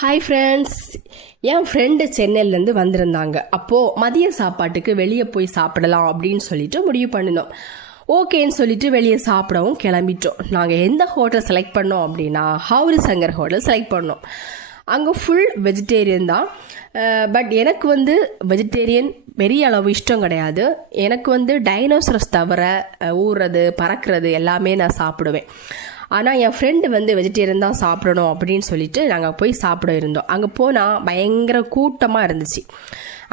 Hi friends, என் friend சென்னையிலேருந்து வந்திருந்தாங்க. அப்போது மதிய சாப்பாட்டுக்கு வெளியே போய் சாப்பிடலாம் அப்படின்னு சொல்லிட்டு முடிவு பண்ணினோம். ஓகேன்னு சொல்லிட்டு வெளியே சாப்பிடவும் கிளம்பிட்டோம். நாங்கள் எந்த ஹோட்டல் செலக்ட் பண்ணோம் அப்படின்னா ஹவுரி சங்கர் ஹோட்டல் செலக்ட் பண்ணோம். அங்கே ஃபுல் வெஜிடேரியன் தான். பட் எனக்கு வெஜிடேரியன் பெரிய அளவு இஷ்டம் கிடையாது. எனக்கு டைனோசரஸ் தவிர ஊறுறது பறக்கிறது எல்லாமே நான் சாப்பிடுவேன். ஆனால் என் ஃப்ரெண்டு வெஜிடேரியன் தான் சாப்பிடணும் அப்படின்னு சொல்லிட்டு நாங்கள் போய் சாப்பிட இருந்தோம். அங்கே போனால் பயங்கர கூட்டமாக இருந்துச்சு.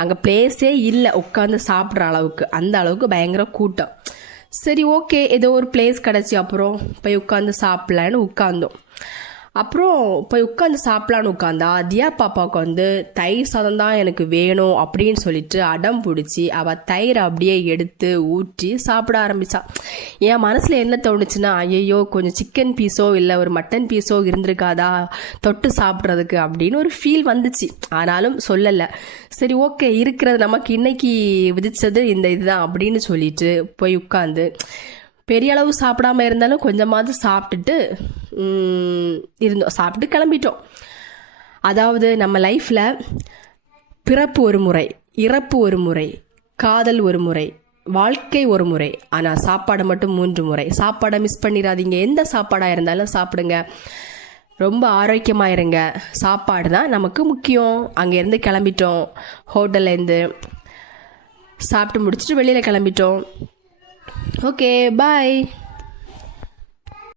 அங்கே பிளேஸே இல்லை உட்காந்து சாப்பிட்ற அளவுக்கு, அந்த அளவுக்கு பயங்கர கூட்டம். சரி, ஓகே, ஏதோ ஒரு பிளேஸ் கிடச்சி அப்புறம் போய் உட்காந்து சாப்பிட்லான்னு உட்காந்தோம். அப்புறம் போய் உட்காந்து சாப்பிட்லான்னு உட்காந்தா தியா பாப்பாவுக்கு தயிர் சாதம் தான் எனக்கு வேணும் அப்படின்னு சொல்லிட்டு அடம் பிடிச்சி அவள் தயிரை அப்படியே எடுத்து ஊற்றி சாப்பிட ஆரம்பித்தா. என் மனசில் என்ன தோணுச்சுன்னா, ஐயோ கொஞ்சம் சிக்கன் பீஸோ இல்லை ஒரு மட்டன் பீஸோ இருந்திருக்காதா தொட்டு சாப்பிட்றதுக்கு அப்படின்னு ஒரு ஃபீல் வந்துச்சு. ஆனாலும் சொல்லலை. சரி, ஓகே, இருக்கிறது நமக்கு இன்னைக்கு விதிச்சது இந்த இதுதான் அப்படின்னு சொல்லிட்டு போய் உட்காந்து பெரிய அளவு சாப்பிடாம இருந்தாலும் கொஞ்சமாவது சாப்பிட்டுட்டு இருந்தோம். சாப்பிட்டு கிளம்பிட்டோம். அதாவது நம்ம லைஃப்பில் பிறப்பு ஒரு முறை, இறப்பு ஒரு முறை, காதல் ஒரு முறை, வாழ்க்கை ஒரு முறை, ஆனால் சாப்பாடு மட்டும் 3 முறை. சாப்பாடை மிஸ் பண்ணிடாதீங்க. எந்த சாப்பாடாக இருந்தாலும் சாப்பிடுங்க. ரொம்ப ஆரோக்கியமாக இருங்க. சாப்பாடு தான் நமக்கு முக்கியம். அங்கேருந்து கிளம்பிட்டோம். ஹோட்டல்லேருந்து சாப்பிட்டு முடிச்சுட்டு வெளியில் கிளம்பிட்டோம். ஓகே, பாய்.